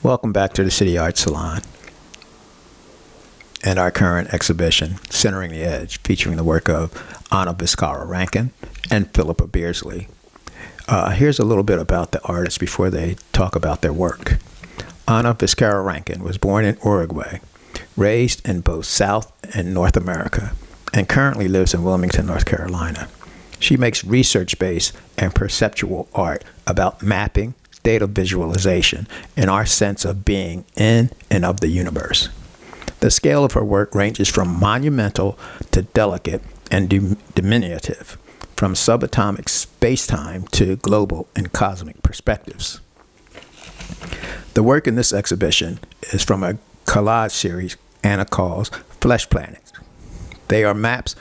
Welcome back to the City Art Salon and our current exhibition, Centering the Edge, featuring the work of Ana Vizcarra Rankin and Philippa Beardsley. Here's a little bit about the artists before they talk about their work. Ana Vizcarra Rankin was born in Uruguay, raised in both South and North America, and currently lives in Wilmington, North Carolina. She makes research-based and perceptual art about mapping, data visualization, and our sense of being in and of the universe. The scale of her work ranges from monumental to delicate and diminutive, from subatomic space-time to global and cosmic perspectives. The work in this exhibition is from a collage series Ana calls Flesh Planets. They are maps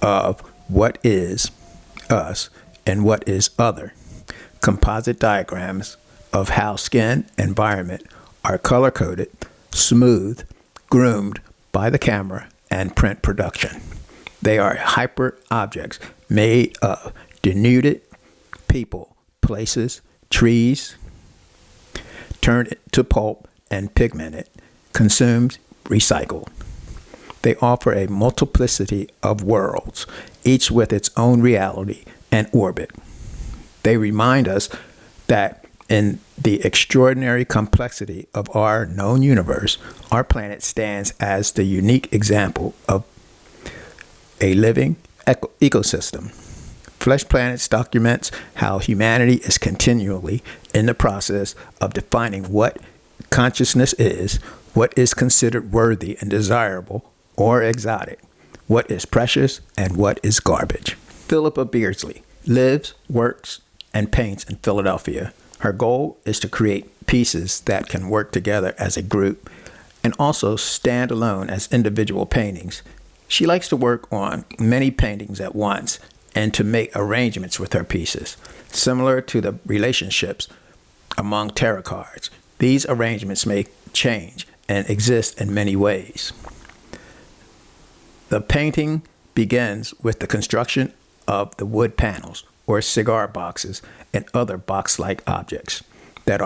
of what is us and what is other, composite diagrams of how skin and environment are color-coded, smoothed, groomed by the camera and print production. They are hyper objects made of denuded people, places, trees, turned to pulp and pigmented, consumed, recycled. They offer a multiplicity of worlds, each with its own reality and orbit. They remind us that in the extraordinary complexity of our known universe, our planet stands as the unique example of a living ecosystem. Flesh Planets documents how humanity is continually in the process of defining what consciousness is, what is considered worthy and desirable or exotic, what is precious and what is garbage. Philippa Beardsley lives, works, and paints in Philadelphia. Her goal is to create pieces that can work together as a group and also stand alone as individual paintings. She likes to work on many paintings at once and to make arrangements with her pieces, similar to the relationships among tarot cards. These arrangements may change and exist in many ways. The painting begins with the construction of the wood panels or cigar boxes and other box-like objects that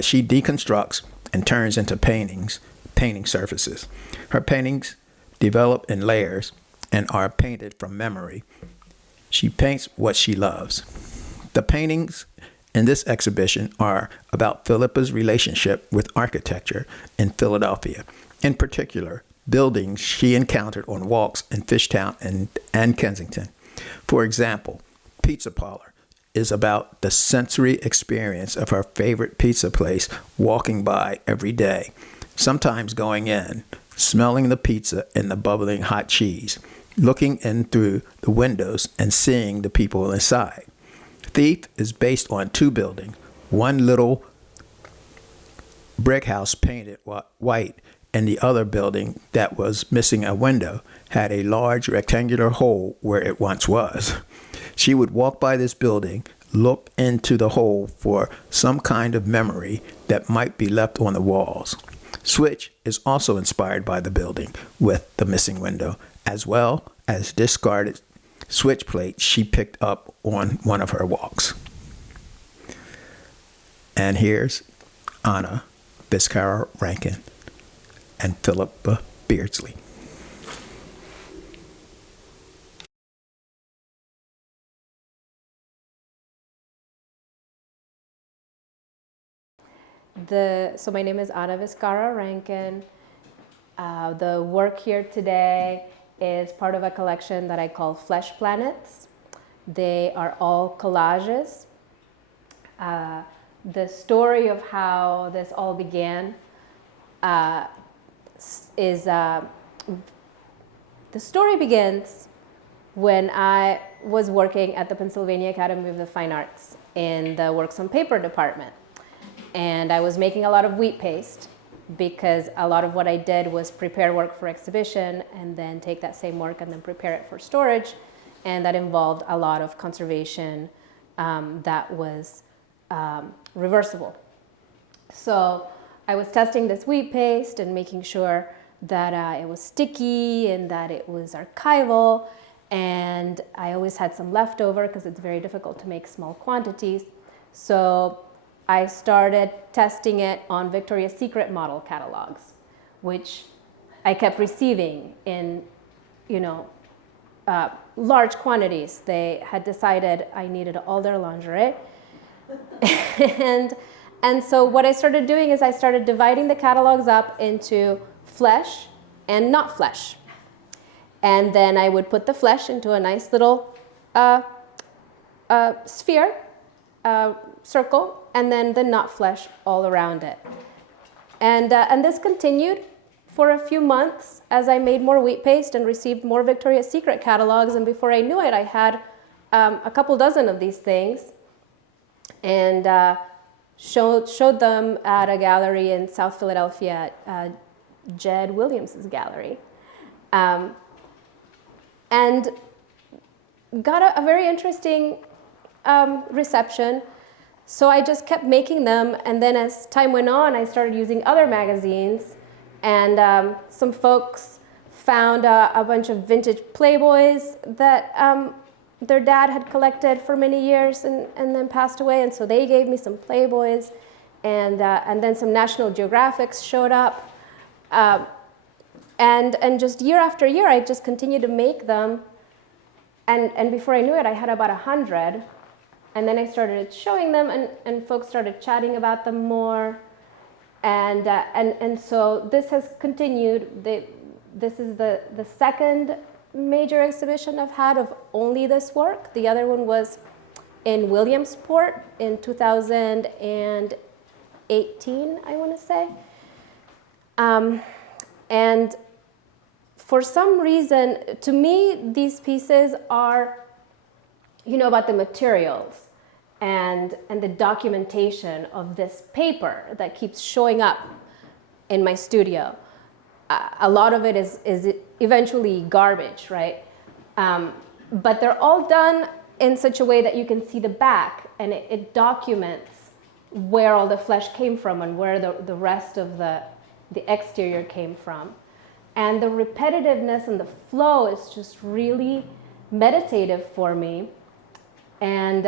she deconstructs and turns into painting surfaces. Her paintings develop in layers and are painted from memory. She paints what she loves. The paintings in this exhibition are about Philippa's relationship with architecture in Philadelphia, in particular, buildings she encountered on walks in Fishtown and Kensington. For example, Pizza Parlor is about the sensory experience of her favorite pizza place walking by every day, sometimes going in, smelling the pizza and the bubbling hot cheese, looking in through the windows and seeing the people inside. Thief is based on two buildings, one little brick house painted white, and the other building that was missing a window had a large rectangular hole where it once was. She would walk by this building, look into the hole for some kind of memory that might be left on the walls. Switch is also inspired by the building with the missing window, as well as discarded switch plates she picked up on one of her walks. And here's Ana Vizcarra Rankin and Philippa Beardsley. So my name is Ana Vizcarra Rankin. The work here today is part of a collection that I call Flesh Planets. They are all collages. The story of how this all began the story begins when I was working at the Pennsylvania Academy of the Fine Arts in the Works on Paper department. And I was making a lot of wheat paste because a lot of what I did was prepare work for exhibition and then take that same work and then prepare it for storage. And that involved a lot of conservation that was reversible. So I was testing this wheat paste and making sure that it was sticky and that it was archival. And I always had some leftover because it's very difficult to make small quantities. So I started testing it on Victoria's Secret model catalogs, which I kept receiving in, large quantities. They had decided I needed all their lingerie. and so what I started doing is I started dividing the catalogs up into flesh and not flesh. And then I would put the flesh into a nice little sphere, circle, and then the not flesh all around it. And this continued for a few months as I made more wheat paste and received more Victoria's Secret catalogs. And before I knew it, I had a couple dozen of these things, and showed them at a gallery in South Philadelphia, Jed Williams's gallery, and got a very interesting reception. So I just kept making them, and then as time went on, I started using other magazines, and some folks found a bunch of vintage Playboys that their dad had collected for many years and then passed away, and so they gave me some Playboys, and then some National Geographics showed up, and just year after year, I just continued to make them, and before I knew it, I had about 100. And then I started showing them, and folks started chatting about them more. And so this has continued. This is the second major exhibition I've had of only this work. The other one was in Williamsport in 2018, I want to say. And for some reason, to me, these pieces are, about the materials and the documentation of this paper that keeps showing up in my studio. A lot of it is eventually garbage, right? But they're all done in such a way that you can see the back, and it documents where all the flesh came from and where the rest of the exterior came from. And the repetitiveness and the flow is just really meditative for me. And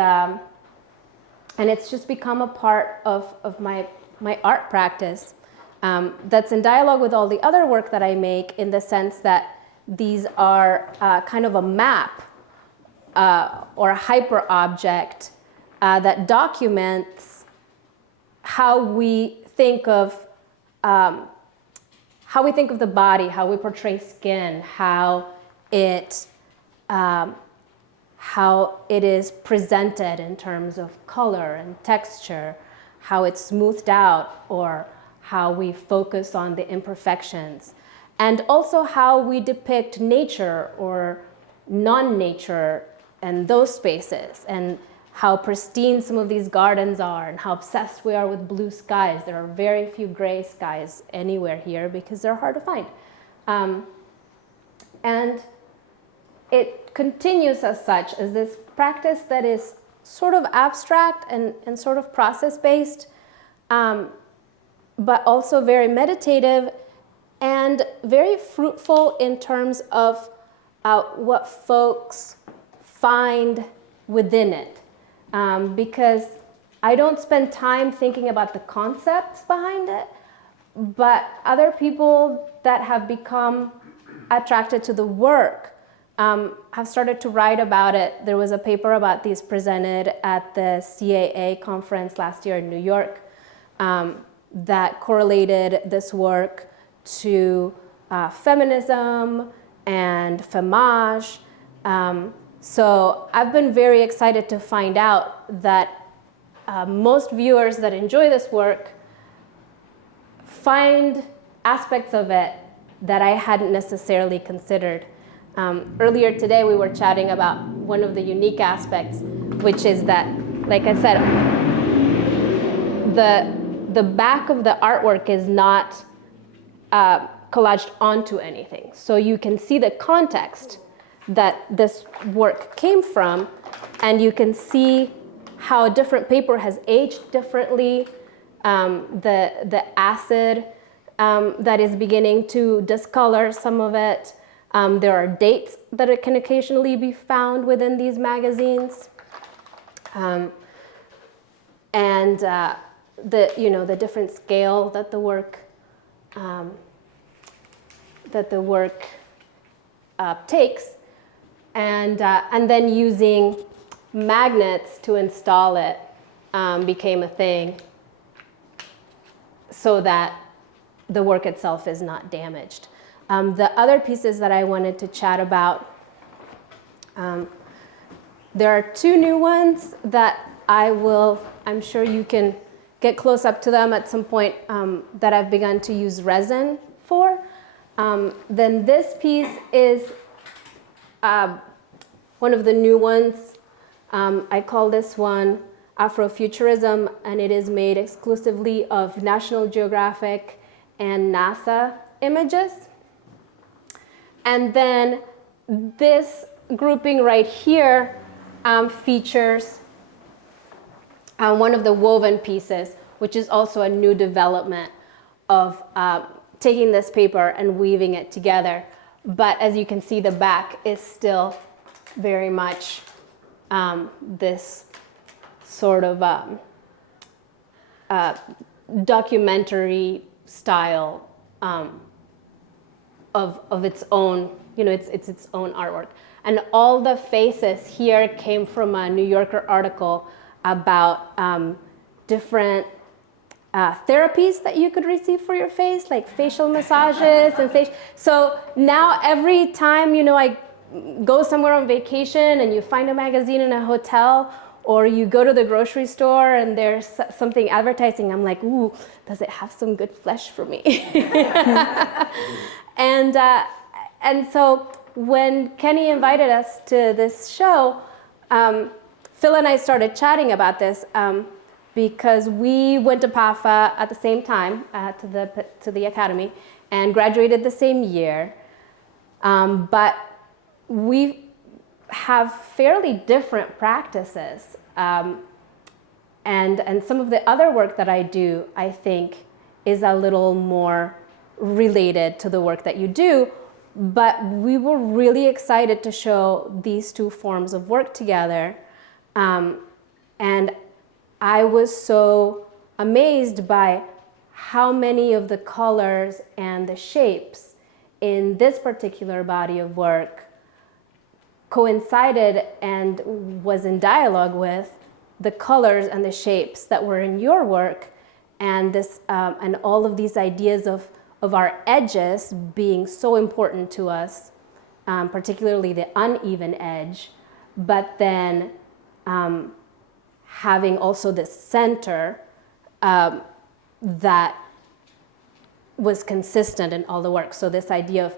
it's just become a part of my art practice that's in dialogue with all the other work that I make, in the sense that these are kind of a map or a hyper object that documents how we think of the body, how we portray skin, how it is presented in terms of color and texture, how it's smoothed out, or how we focus on the imperfections, and also how we depict nature or non-nature and those spaces, and how pristine some of these gardens are, and how obsessed we are with blue skies. There are very few gray skies anywhere here because they're hard to find. And it continues as such, as this practice that is sort of abstract and sort of process-based, but also very meditative and very fruitful in terms of what folks find within it. Because I don't spend time thinking about the concepts behind it, but other people that have become attracted to the work have started to write about it. There was a paper about these presented at the CAA conference last year in New York that correlated this work to feminism and femage. So I've been very excited to find out that most viewers that enjoy this work find aspects of it that I hadn't necessarily considered. Earlier today, we were chatting about one of the unique aspects, which is that, like I said, the back of the artwork is not collaged onto anything. So you can see the context that this work came from, and you can see how different paper has aged differently, the acid that is beginning to discolor some of it. There are dates that it can occasionally be found within these magazines. And the different scale that the work takes, and then using magnets to install it became a thing, so that the work itself is not damaged. The other pieces that I wanted to chat about, there are two new ones that I'm sure you can get close up to them at some point, that I've begun to use resin for. Then this piece is one of the new ones. I call this one Afrofuturism, and it is made exclusively of National Geographic and NASA images. And then this grouping right here features one of the woven pieces, which is also a new development of taking this paper and weaving it together. But as you can see, the back is still very much this sort of documentary style of its own, it's its own artwork. And all the faces here came from a New Yorker article about different therapies that you could receive for your face, like facial massages and so now every time, I go somewhere on vacation and you find a magazine in a hotel, or you go to the grocery store and there's something advertising, I'm like, ooh, does it have some good flesh for me? And so when Kenny invited us to this show, Phil and I started chatting about this because we went to PAFA at the same time to the academy and graduated the same year, but we have fairly different practices, and some of the other work that I do, I think, is a little more related to the work that you do. But we were really excited to show these two forms of work together, and I was so amazed by how many of the colors and the shapes in this particular body of work coincided and was in dialogue with the colors and the shapes that were in your work, and this and all of these ideas of our edges being so important to us, particularly the uneven edge, but then having also this center that was consistent in all the work. So this idea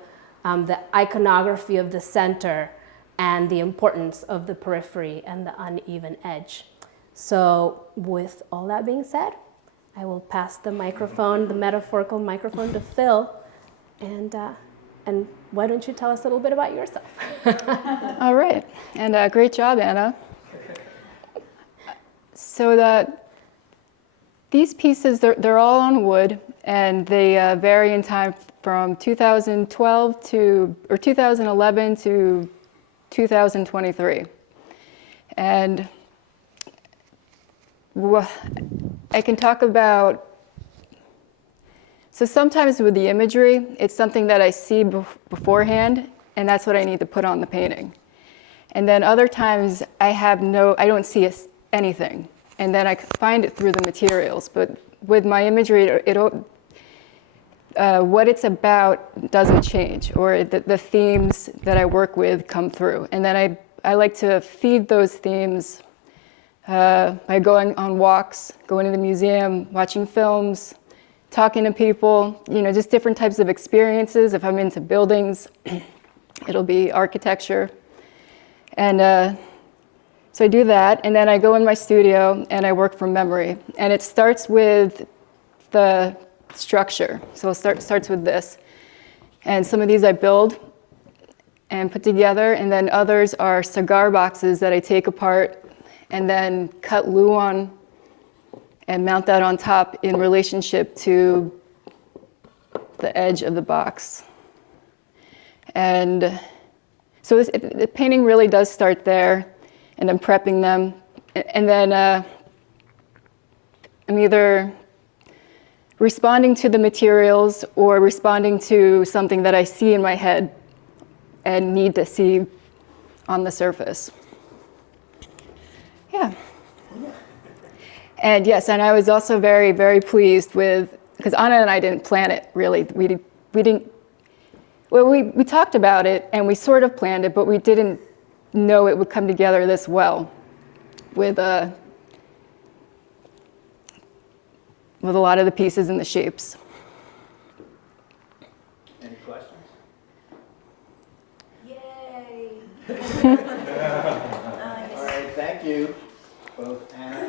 of the iconography of the center and the importance of the periphery and the uneven edge. So with all that being said, I will pass the microphone, the metaphorical microphone, to Phil, and why don't you tell us a little bit about yourself? All right, and great job, Anna. So these pieces, they're all on wood, and they vary in time from 2011 to 2023. And I can talk about, so sometimes with the imagery, it's something that I see beforehand, and that's what I need to put on the painting. And then other times I don't see anything, and then I find it through the materials. But with my imagery, what it's about doesn't change, or the themes that I work with come through. And then I like to feed those themes by going on walks, going to the museum, watching films, talking to people, just different types of experiences. If I'm into buildings, it'll be architecture. And so I do that, and then I go in my studio and I work from memory. And it starts with the structure. So it starts with this. And some of these I build and put together, and then others are cigar boxes that I take apart and then cut glue on and mount that on top in relationship to the edge of the box. And so the painting really does start there, and I'm prepping them. And then, I'm either responding to the materials or responding to something that I see in my head and need to see on the surface. Yeah. And yes, and I was also very, very pleased with, because Ana and I didn't plan it really. We didn't, well, we talked about it and we sort of planned it, but we didn't know it would come together this well with a lot of the pieces and the shapes. Any questions? Yay! All right, thank you, both Anna